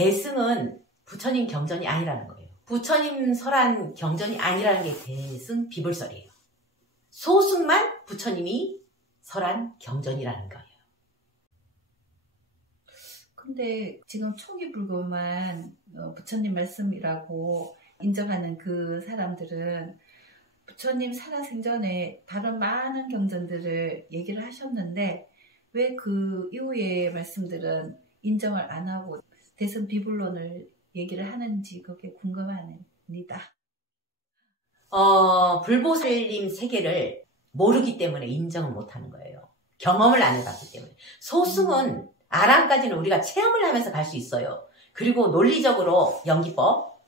대승은 부처님 경전이 아니라는 거예요. 부처님 설한 경전이 아니라는 게 대승 비불설이에요. 소승만 부처님이 설한 경전이라는 거예요. 근데 지금 초기불교만 부처님 말씀이라고 인정하는 그 사람들은 부처님 살아생전에 다른 많은 경전들을 얘기를 하셨는데 왜 그 이후의 말씀들은 인정을 안 하고 대승 비불론을 얘기를 하는지 그게 궁금합니다. 불보살님 세계를 모르기 때문에 인정을 못하는 거예요. 경험을 안 해봤기 때문에. 소승은 아랑까지는 우리가 체험을 하면서 갈 수 있어요. 그리고 논리적으로 연기법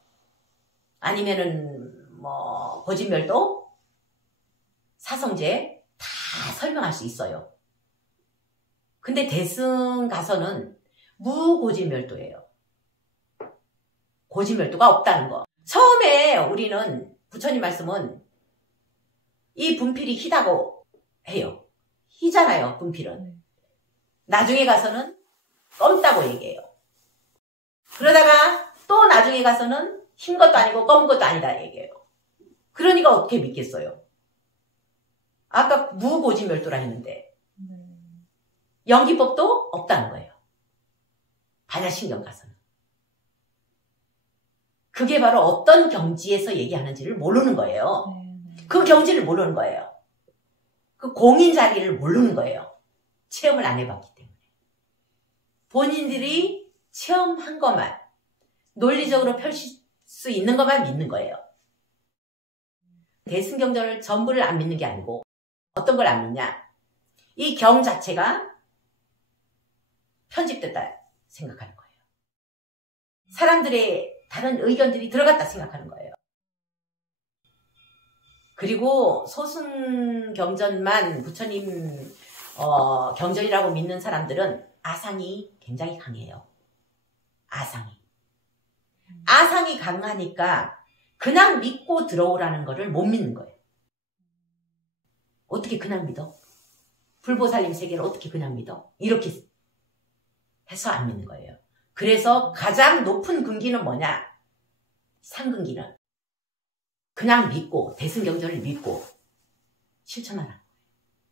아니면은 뭐 고진멸도 사성제 다 설명할 수 있어요. 근데 대승 가서는 무고진멸도예요. 고진멸도가 없다는 거. 처음에 우리는 부처님 말씀은 이 분필이 희다고 해요. 희잖아요, 분필은. 나중에 가서는 검다고 얘기해요. 그러다가 또 나중에 가서는 흰 것도 아니고 검은 것도 아니다 얘기해요. 그러니까 어떻게 믿겠어요? 아까 무고진멸도라 했는데 연기법도 없다는 거예요. 반야신경 가서는. 그게 바로 어떤 경지에서 얘기하는지를 모르는 거예요. 그 경지를 모르는 거예요. 그 공인 자리를 모르는 거예요. 체험을 안 해봤기 때문에. 본인들이 체험한 것만, 논리적으로 펼칠 수 있는 것만 믿는 거예요. 대승경전을 전부를 안 믿는 게 아니고 어떤 걸 안 믿냐? 이 경 자체가 편집됐다 생각하는 거예요. 사람들의 다른 의견들이 들어갔다 생각하는 거예요. 그리고 소승경전만 부처님 경전이라고 믿는 사람들은 아상이 굉장히 강해요. 아상이 강하니까 그냥 믿고 들어오라는 거를 못 믿는 거예요. 어떻게 그냥 믿어? 불보살님 세계를 어떻게 그냥 믿어? 이렇게 해서 안 믿는 거예요. 그래서 가장 높은 근기는 뭐냐? 상근기는 그냥 믿고 대승경전을 믿고 실천하는 거예요.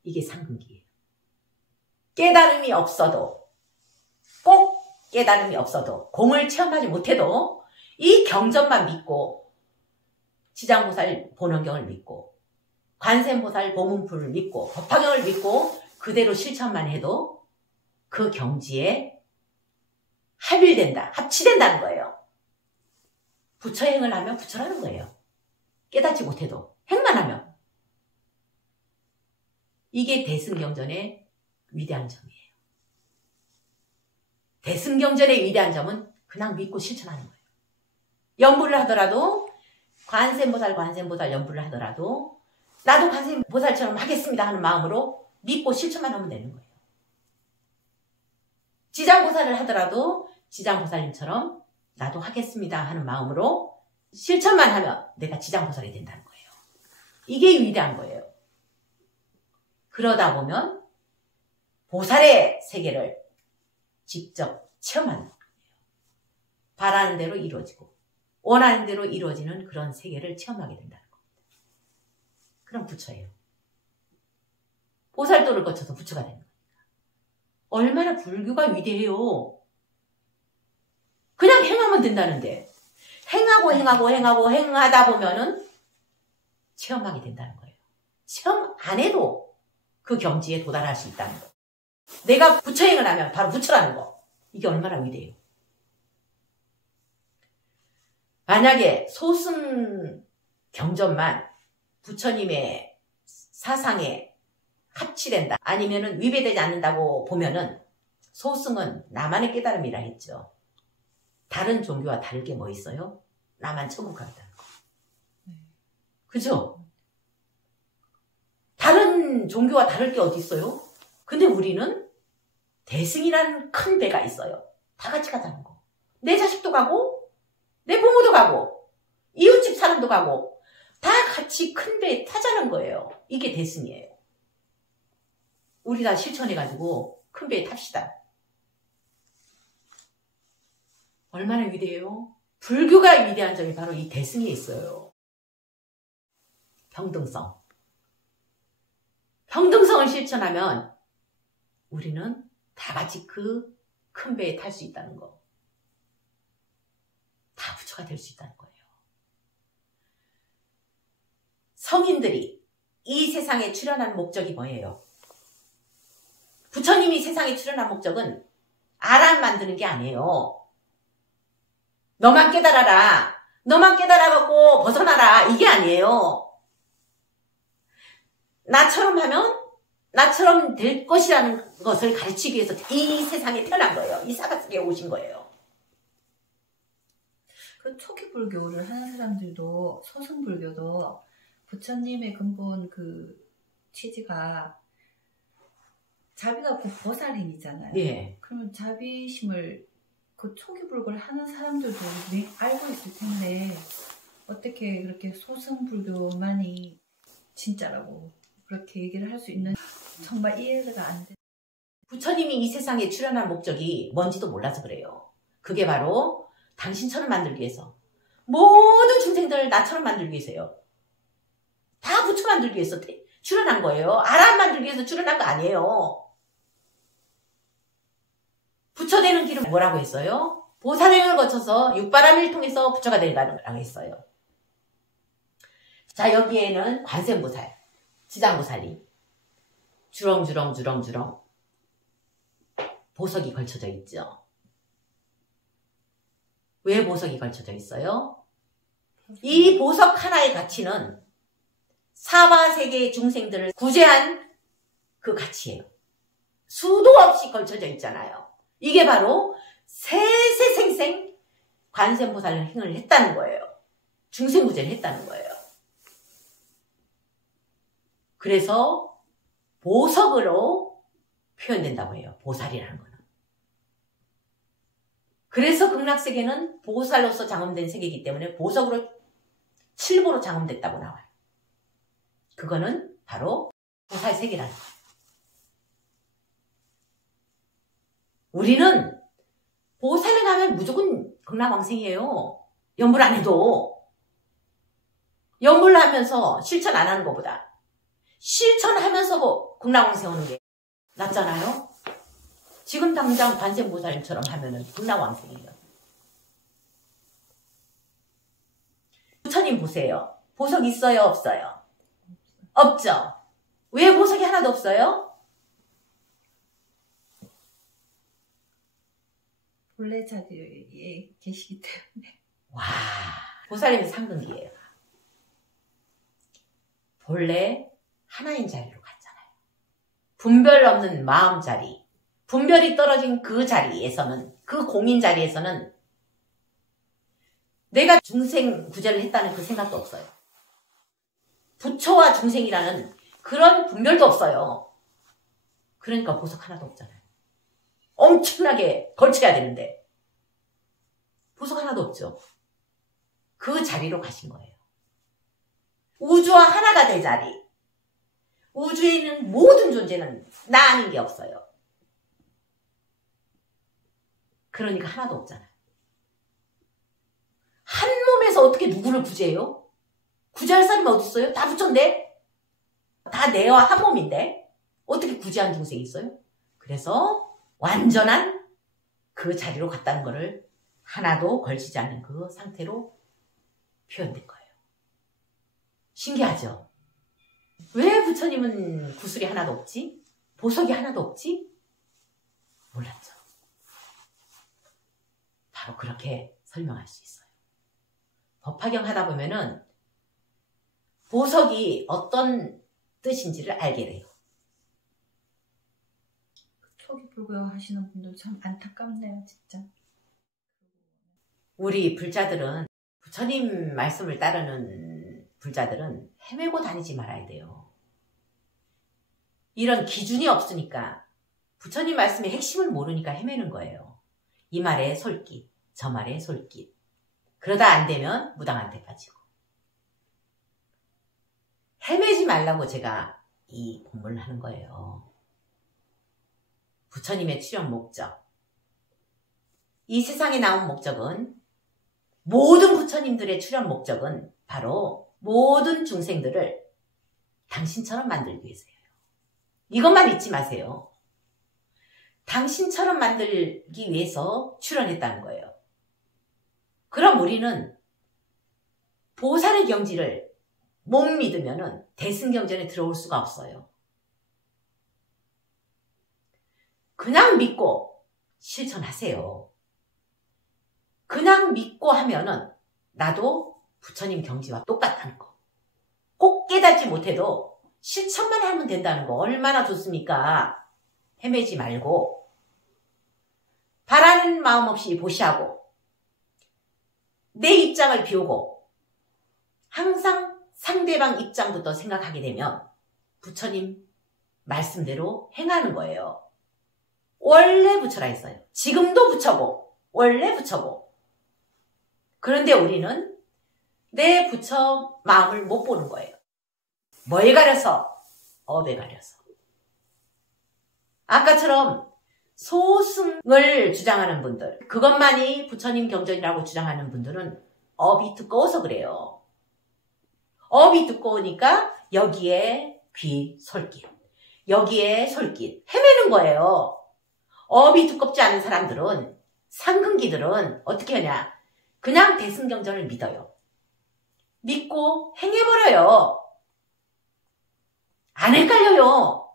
이게 상근기예요. 깨달음이 없어도 꼭 깨달음이 없어도 공을 체험하지 못해도 이 경전만 믿고 지장보살 본원경을 믿고 관세음보살 보문풀을 믿고 법화경을 믿고 그대로 실천만 해도 그 경지에 합치된다는 거예요. 부처행을 하면 부처라는 거예요. 깨닫지 못해도 행만 하면. 이게 대승경전의 위대한 점이에요. 대승경전의 위대한 점은 그냥 믿고 실천하는 거예요. 연부를 하더라도 관세음보살 연부를 하더라도 나도 관세음보살처럼 하겠습니다 하는 마음으로 믿고 실천만 하면 되는 거예요. 지장보살을 하더라도 지장보살님처럼 나도 하겠습니다 하는 마음으로 실천만 하면 내가 지장보살이 된다는 거예요. 이게 위대한 거예요. 그러다 보면 보살의 세계를 직접 체험하는 거예요. 바라는 대로 이루어지고 원하는 대로 이루어지는 그런 세계를 체험하게 된다는 겁니다. 그럼 부처예요. 보살도를 거쳐서 부처가 되는 거니까. 얼마나 불교가 위대해요. 그냥 행하면 된다는데 행하다 보면은 체험하게 된다는 거예요. 체험 안 해도 그 경지에 도달할 수 있다는 거. 내가 부처행을 하면 바로 부처라는 거. 이게 얼마나 위대해요. 만약에 소승 경전만 부처님의 사상에 합치된다 아니면은 위배되지 않는다고 보면은 소승은 나만의 깨달음이라 했죠. 다른 종교와 다르게 뭐 있어요? 나만 천국 가겠다는 거. 그죠? 다른 종교와 다를 게 어디 있어요? 근데 우리는 대승이라는 큰 배가 있어요. 다 같이 가자는 거. 내 자식도 가고 내 부모도 가고 이웃집 사람도 가고 다 같이 큰 배에 타자는 거예요. 이게 대승이에요. 우리 다 실천해가지고 큰 배에 탑시다. 얼마나 위대해요? 불교가 위대한 점이 바로 이 대승에 있어요. 평등성. 평등성을 실천하면 우리는 다 같이 그 큰 배에 탈 수 있다는 거. 다 부처가 될 수 있다는 거예요. 성인들이 이 세상에 출현한 목적이 뭐예요? 부처님이 세상에 출현한 목적은 아란 만드는 게 아니에요. 너만 깨달아라. 너만 깨달아갖고 벗어나라. 이게 아니에요. 나처럼 하면 나처럼 될 것이라는 것을 가르치기 위해서 이 세상에 태어난 거예요. 이 사바세계에 오신 거예요. 그 초기 불교를 하는 사람들도 소승불교도 부처님의 근본 그 취지가 자비가 곧 보살임이잖아요. 예. 그러면 자비심을 그 초기 불교를 하는 사람들도 알고 있을 텐데 어떻게 그렇게 소승불교만이 진짜라고 그렇게 얘기를 할 수 있는 정말 이해가 안 돼. 부처님이 이 세상에 출현한 목적이 뭔지도 몰라서 그래요. 그게 바로 당신처럼 만들기 위해서. 모든 중생들을 나처럼 만들기 위해서요. 다 부처 만들기 위해서 출현한 거예요. 아람 만들기 위해서 출현한 거 아니에요. 부처 되는 길은 뭐라고 했어요? 보살행을 거쳐서 육바람을 통해서 부처가 되라고 했어요. 자, 여기에는 관세음보살, 지장보살이 주렁주렁 보석이 걸쳐져 있죠. 왜 보석이 걸쳐져 있어요? 이 보석 하나의 가치는 사바세계의 중생들을 구제한 그 가치예요. 수도 없이 걸쳐져 있잖아요. 이게 바로 세세생생 관세음보살을 행을 했다는 거예요. 중생구제를 했다는 거예요. 그래서 보석으로 표현된다고 해요. 보살이라는 거는. 그래서 극락세계는 보살로서 장엄된 세계이기 때문에 보석으로 칠보로 장엄됐다고 나와요. 그거는 바로 보살세계라는 거예요. 우리는 보살을 가면 무조건 극락왕생이에요. 연불 안 해도. 연불 하면서 실천 안 하는 것보다 실천하면서 극락왕생 오는 게 낫잖아요. 지금 당장 관세음보살처럼 하면은 극락왕생이에요. 부처님 보세요. 보석 있어요? 없어요? 없죠. 왜 보석이 하나도 없어요? 본래 자리에 계시기 때문에. 와, 보살님이 상근기예요. 본래 하나인 자리로 갔잖아요. 분별 없는 마음 자리, 분별이 떨어진 그 자리에서는, 그 공인 자리에서는 내가 중생 구제를 했다는 그 생각도 없어요. 부처와 중생이라는 그런 분별도 없어요. 그러니까 보석 하나도 없잖아요. 엄청나게 걸쳐야 되는데 보석 하나도 없죠. 그 자리로 가신 거예요. 우주와 하나가 될 자리. 우주에 있는 모든 존재는 나 아닌 게 없어요. 그러니까 하나도 없잖아요. 한 몸에서 어떻게 누구를 구제해요? 구제할 사람이 어디 있어요? 다 부처인데? 다 내와 한 몸인데? 어떻게 구제한 중생이 있어요? 그래서 완전한 그 자리로 갔다는 거를 하나도 걸치지 않는 그 상태로 표현된 거예요. 신기하죠? 왜 부처님은 구슬이 하나도 없지? 보석이 하나도 없지? 몰랐죠. 바로 그렇게 설명할 수 있어요. 법화경 하다 보면은 보석이 어떤 뜻인지를 알게 돼요. 초기 불교 하시는 분들 참 안타깝네요, 진짜. 우리 불자들은, 부처님 말씀을 따르는 불자들은 헤매고 다니지 말아야 돼요. 이런 기준이 없으니까 부처님 말씀의 핵심을 모르니까 헤매는 거예요. 이 말에 솔깃, 저 말에 솔깃. 그러다 안 되면 무당한테 빠지고. 헤매지 말라고 제가 이 공부를 하는 거예요. 부처님의 출현 목적. 이 세상에 나온 목적은, 모든 부처님들의 출현 목적은 바로 모든 중생들을 당신처럼 만들기 위해서예요. 이것만 잊지 마세요. 당신처럼 만들기 위해서 출현했다는 거예요. 그럼 우리는 보살의 경지를 못 믿으면 대승경전에 들어올 수가 없어요. 그냥 믿고 실천하세요. 그냥 믿고 하면은 나도 부처님 경지와 똑같다는 거. 꼭 깨닫지 못해도 실천만 하면 된다는 거 얼마나 좋습니까? 헤매지 말고 바라는 마음 없이 보시하고 내 입장을 비우고 항상 상대방 입장부터 생각하게 되면 부처님 말씀대로 행하는 거예요. 원래 부처라 했어요. 지금도 부처고 원래 부처고. 그런데 우리는 내 부처 마음을 못 보는 거예요. 뭐에 가려서? 업에 가려서. 아까처럼 소승을 주장하는 분들, 그것만이 부처님 경전이라고 주장하는 분들은 업이 두꺼워서 그래요. 업이 두꺼우니까 여기에 귀 솔깃, 여기에 솔깃 헤매는 거예요. 업이 두껍지 않은 사람들은, 상근기들은 어떻게 하냐? 그냥 대승경전을 믿어요. 믿고 행해버려요. 안 헷갈려요.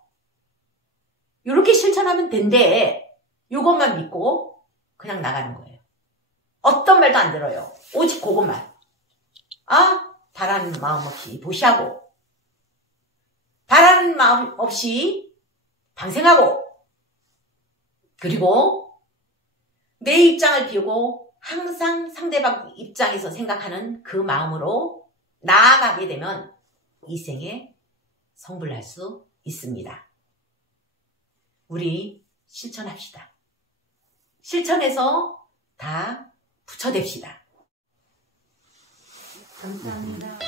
이렇게 실천하면 된대. 이것만 믿고 그냥 나가는 거예요. 어떤 말도 안 들어요. 오직 그것만. 바라는 마음 없이 보시하고, 바라는 마음 없이 방생하고, 그리고 내 입장을 비우고 항상 상대방 입장에서 생각하는 그 마음으로 나아가게 되면 이 생에 성불할 수 있습니다. 우리 실천합시다. 실천해서 다 부처됩시다. 감사합니다.